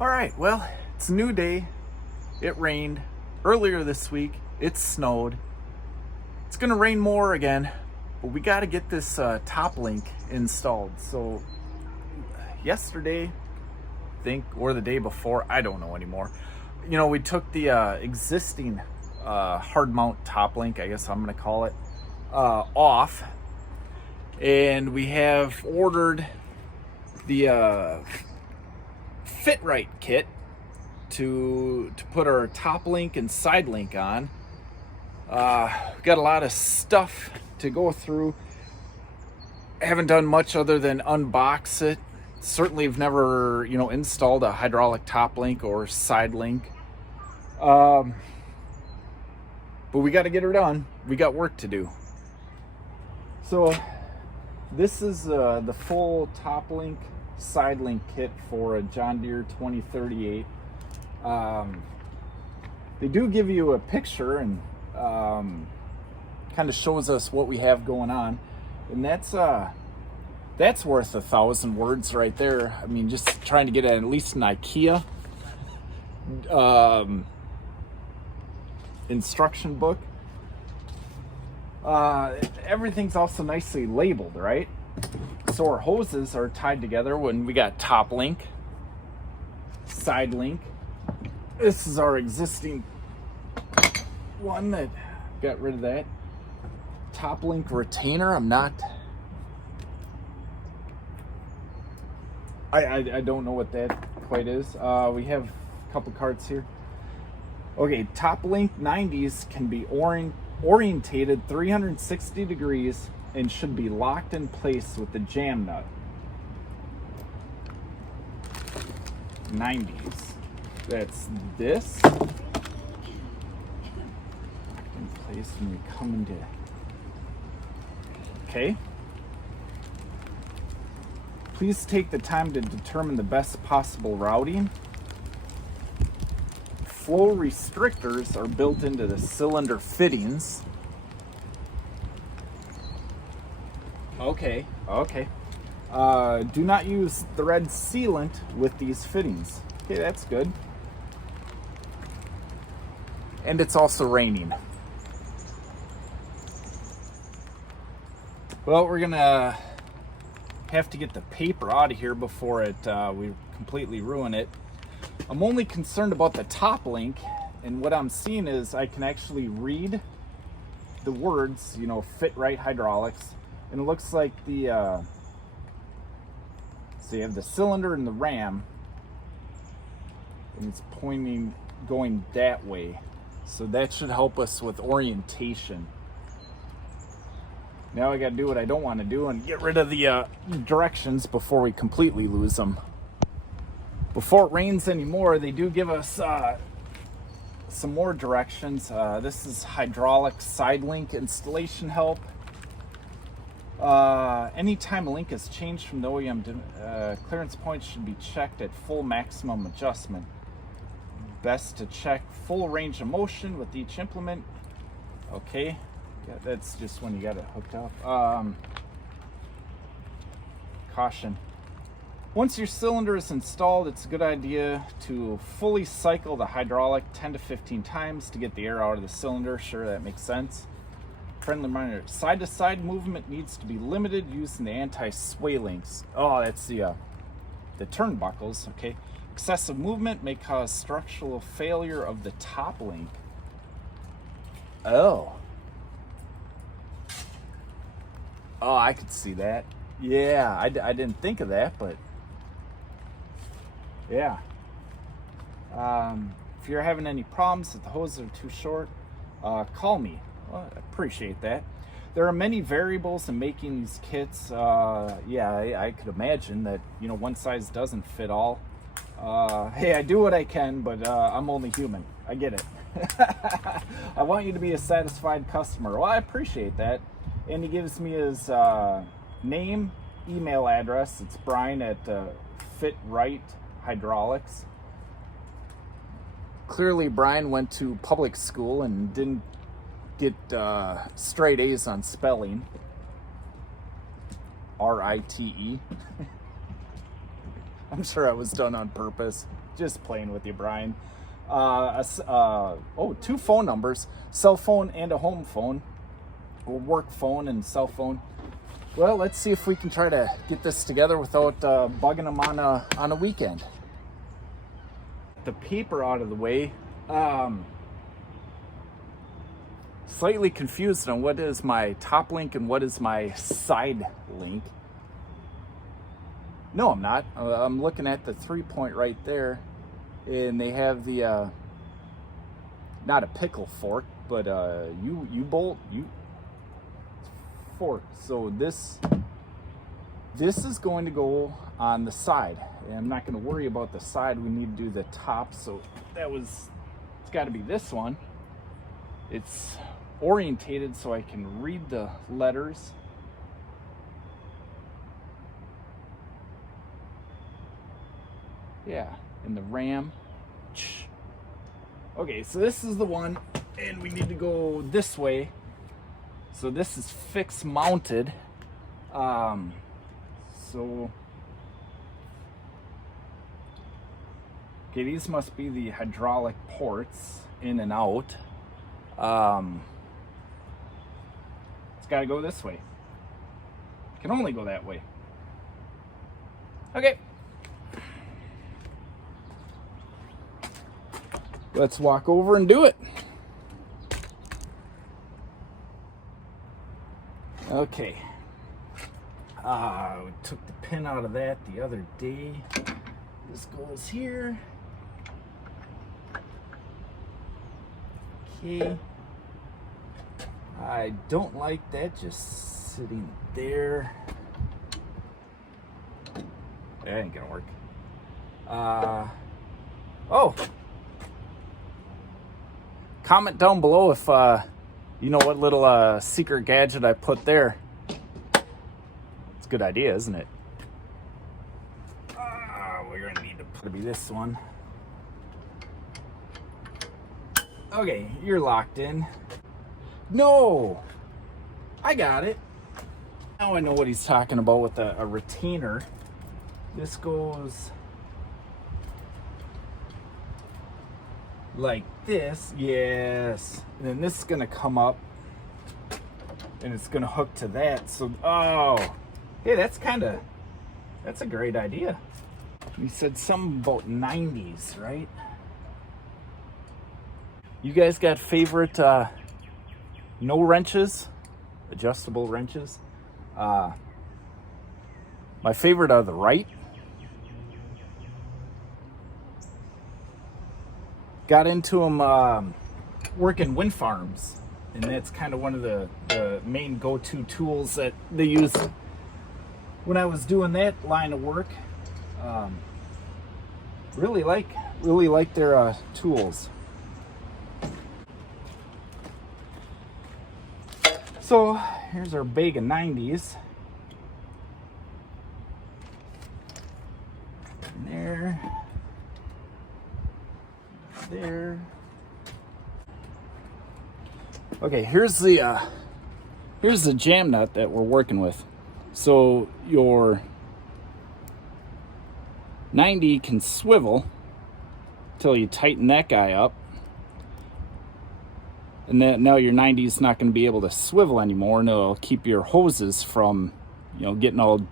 All right, well, it's a new day. It rained earlier this week. It snowed. It's gonna rain more again, but we got to get this top link installed. So yesterday, I think, or the day before, I don't know anymore. We took the existing hard mount top link, I guess I'm gonna call it, off, and we have ordered the Fit Rite kit to put our top link and side link on. We've got a lot of stuff to go through. I haven't done much other than unbox it. Certainly have never, installed a hydraulic top link or side link. But we got to get her done. We got work to do. So this is the full top link side link kit for a John Deere 2038. They do give you a picture and kind of shows us what we have going on, and that's worth 1,000 words right there. I mean, just trying to get at least an IKEA instruction book. Everything's also nicely labeled, right? So our hoses are tied together when we got top link, side link. This is our existing one that got rid of that. Top link retainer, I don't know what that quite is. We have a couple cards here. Okay, top link 90s can be orientated 360 degrees and should be locked in place with the jam nut. 90s. That's this. Locked in place when we come into. Okay. Please take the time to determine the best possible routing. Flow restrictors are built into the cylinder fittings. Okay. Do not use thread sealant with these fittings. Okay, that's good. And it's also raining. Well, we're gonna have to get the paper out of here before we completely ruin it. I'm only concerned about the top link, and what I'm seeing is I can actually read the words, Fit Rite hydraulics, and it looks like so you have the cylinder and the ram, and it's going that way. So that should help us with orientation. Now I gotta do what I don't want to do and get rid of the directions before we completely lose them. Before it rains anymore, they do give us some more directions. This is hydraulic side link installation help. Anytime a link is changed from the OEM, clearance points should be checked at full maximum adjustment. Best to check full range of motion with each implement. Okay, yeah, that's just when you got it hooked up. Caution. Once your cylinder is installed, it's a good idea to fully cycle the hydraulic 10 to 15 times to get the air out of the cylinder. Sure, that makes sense. Friendly reminder, side-to-side movement needs to be limited using the anti-sway links. Oh, that's the turnbuckles, okay. Excessive movement may cause structural failure of the top link. Oh, I could see that. Yeah, I didn't think of that, but yeah. If you're having any problems, if the hoses are too short, call me. Well, I appreciate that. There are many variables in making these kits. I could imagine that, one size doesn't fit all. Hey, I do what I can, but I'm only human. I get it. I want you to be a satisfied customer. Well, I appreciate that. And he gives me his name, email address. It's Brian at Fit Rite Hydraulics. Clearly, Brian went to public school and didn't get straight A's on spelling. R-I-T-E. I'm sure I was done on purpose. Just playing with you, Brian. Two phone numbers, cell phone and a home phone, or work phone and cell phone. Well, let's see if we can try to get this together without bugging them on a weekend. The paper out of the way. Slightly confused on what is my top link and what is my side link. No, I'm not. I'm looking at the 3-point right there, and they have the not a pickle fork, but U-bolt fork. So this is going to go on the side, and I'm not going to worry about the side. We need to do the top. So it's got to be this one. It's orientated so I can read the letters. Yeah, and the RAM. Okay, so this is the one, and we need to go this way. So this is fixed mounted. Okay, these must be the hydraulic ports in and out. It's got to go this way. It can only go that way. Okay. Let's walk over and do it. Okay. We took the pin out of that the other day. This goes here. Okay. I don't like that just sitting there. That ain't gonna work. Comment down below if you know what little secret gadget I put there. It's a good idea, isn't it? We're gonna need to put it be this one. Okay, you're locked in. No, I got it. Now I know what he's talking about with a retainer. This goes like this, yes. And then this is gonna come up and it's gonna hook to that. So, hey, that's a great idea. He said something about 90s, right? You guys got favorite no wrenches, adjustable wrenches? My favorite are the Rite. Got into them working wind farms, and that's kind of one of the main go-to tools that they used when I was doing that line of work. Really like their tools. So here's our bag of 90s. There. Okay, here's the jam nut that we're working with. So your 90 can swivel until you tighten that guy up, and then now your 90 is not going to be able to swivel anymore, and it'll keep your hoses from, getting all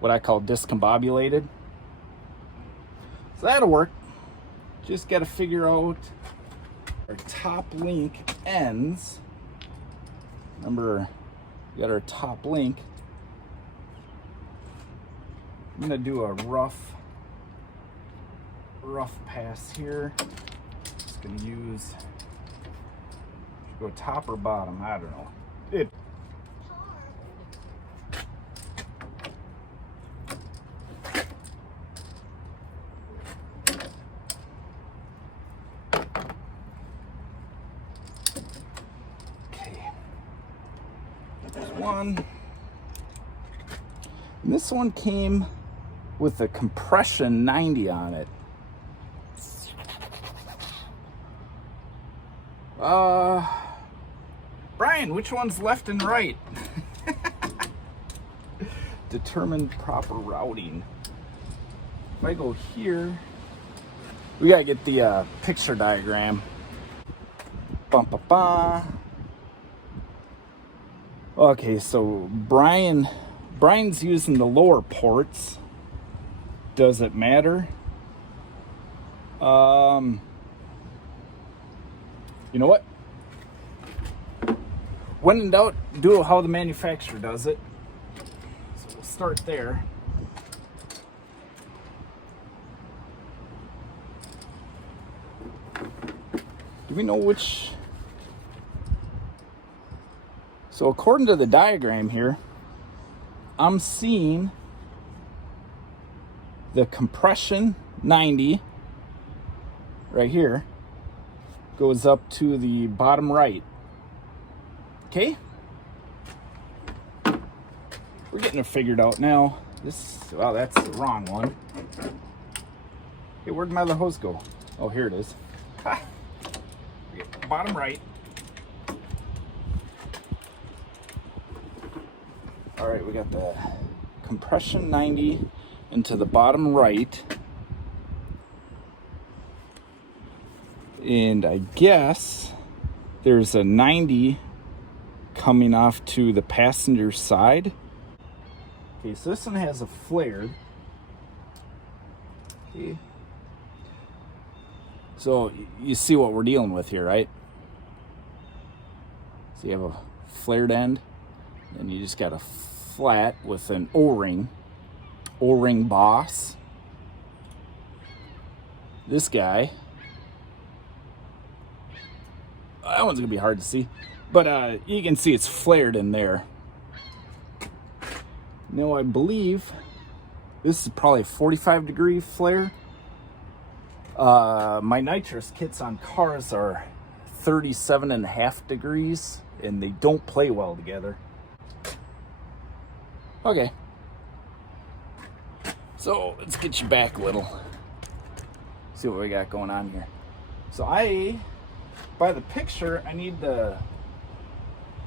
what I call discombobulated. So that'll work. Just got to figure out our top link ends. Remember, we got our top link. I'm gonna do a rough pass here. Just gonna use, go top or bottom, I don't know. One. And this one came with a compression 90 on it. Brian, which one's left and right? Determine proper routing. If I go here, We gotta get the picture diagram. Bum, ba, ba. Okay, so Brian's using the lower ports. Does it matter? You know what? When in doubt, do it how the manufacturer does it. So we'll start there. Do we know which? So according to the diagram here, I'm seeing the compression 90 right here goes up to the bottom right. Okay? We're getting it figured out now. Wow, that's the wrong one. Hey, where'd my other hose go? Oh, here it is. Ha! Bottom right. All right, we got the compression 90 into the bottom right. And I guess there's a 90 coming off to the passenger side. Okay, so this one has a flare. Okay. So you see what we're dealing with here, right? So you have a flared end, and you just got a flat with an O-ring boss. This guy, that one's gonna be hard to see, but you can see it's flared in there. Now I believe this is probably a 45-degree flare. My nitrous kits on cars are 37.5 degrees, and they don't play well together. Okay, so let's get you back a little. See what we got going on here. So by the picture, I need the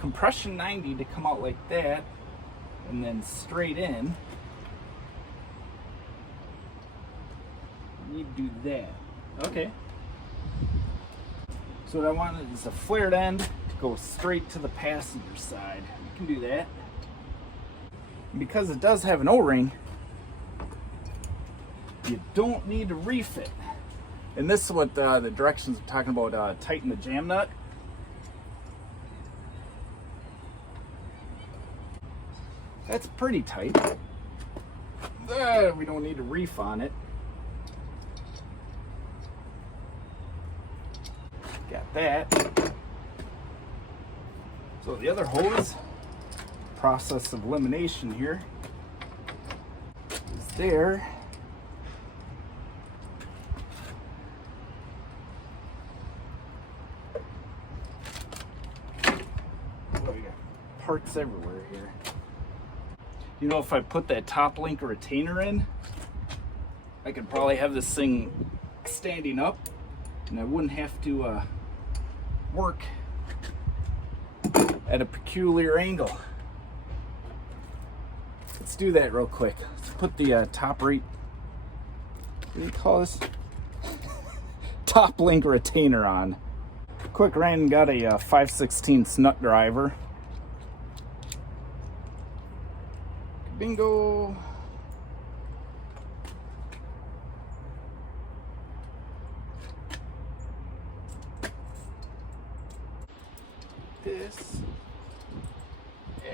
compression 90 to come out like that, and then straight in. You do that. Okay. So what I wanted is a flared end to go straight to the passenger side. You can do that. And because it does have an O-ring, you don't need to refit. And this is what the directions are talking about, tighten the jam nut. That's pretty tight. We don't need to reef on it. Got that. So the other hose, process of elimination here, is there. Oh, we got parts everywhere here. You know, if I put that top link retainer in, I could probably have this thing standing up, and I wouldn't have to work at a peculiar angle. Let's do that real quick. Let's put the top rate, what do you call this? Top link retainer on. Quick ran and got a 5/16 nut driver. Bingo. This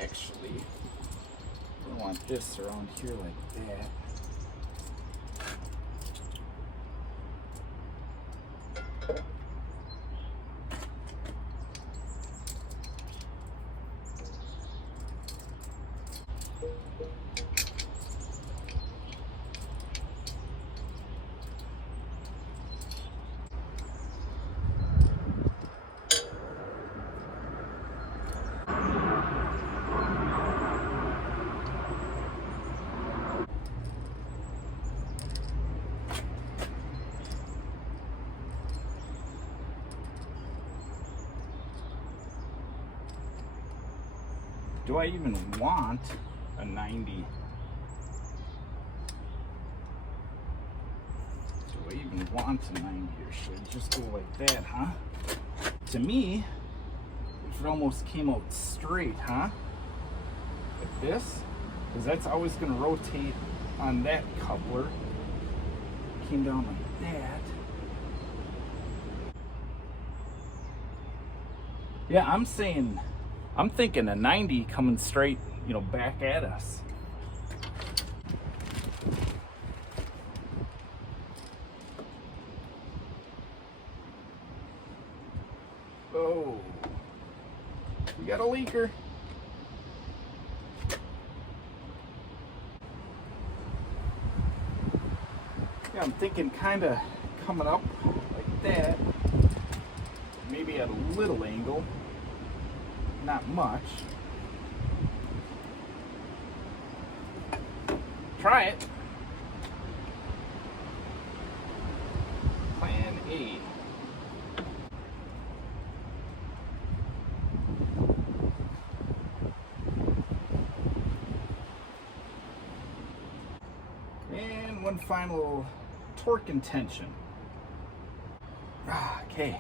actually, I want this around here like that. Do I even want a 90? I even want a 90, or should I just go like that, huh? To me, if it almost came out straight, huh? Like this, because that's always going to rotate on that coupler. Came down like that. Yeah, I'm thinking a 90 coming straight, back at us. Oh, we got a leaker. Yeah, I'm thinking kind of coming up like that. Maybe at a little angle. Not much. Try it. Plan A. And one final torque and tension. Okay.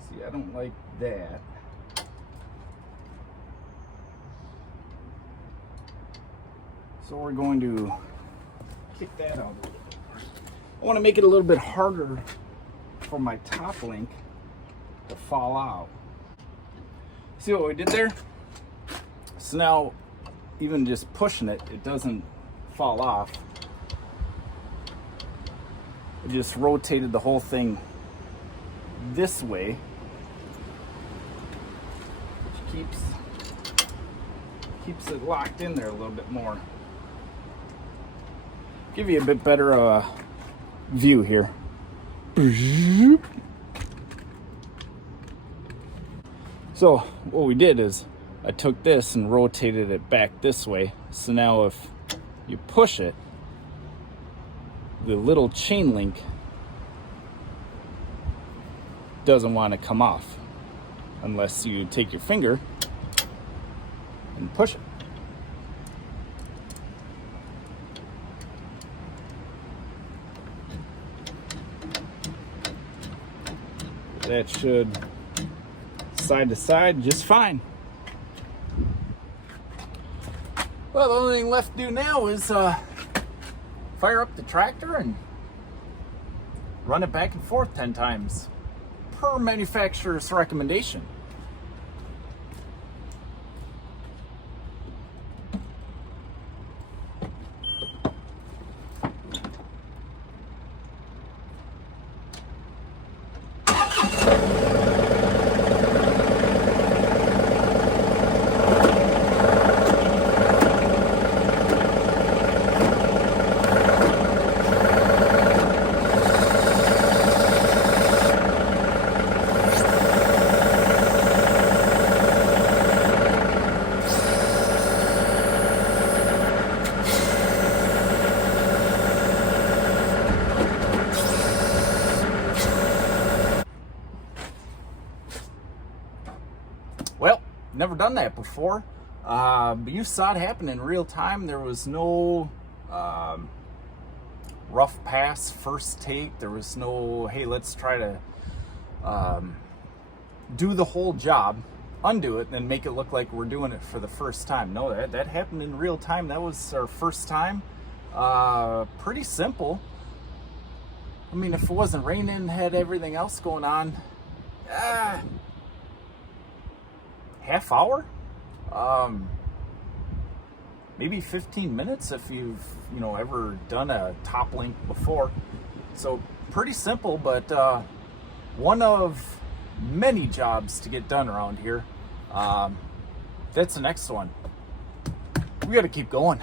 See, I don't like that. So we're going to kick that out a little bit. I want to make it a little bit harder for my top link to fall out. See what we did there? So now, even just pushing it, it doesn't fall off. I just rotated the whole thing this way, which keeps it locked in there a little bit more. Give you a bit better view here. So what we did is I took this and rotated it back this way. So now if you push it, the little chain link doesn't want to come off unless you take your finger and push it. That should side to side just fine. Well, the only thing left to do now is fire up the tractor and run it back and forth 10 times per manufacturer's recommendation. Well, never done that before, but you saw it happen in real time. There was no rough pass first take. There was no, hey, let's try to do the whole job, undo it, and then make it look like we're doing it for the first time. No, that happened in real time. That was our first time. Pretty simple. I mean, if it wasn't raining and had everything else going on, half hour, maybe 15 minutes if you've ever done a top link before. So pretty simple, but one of many jobs to get done around here. That's the next one. We got to keep going.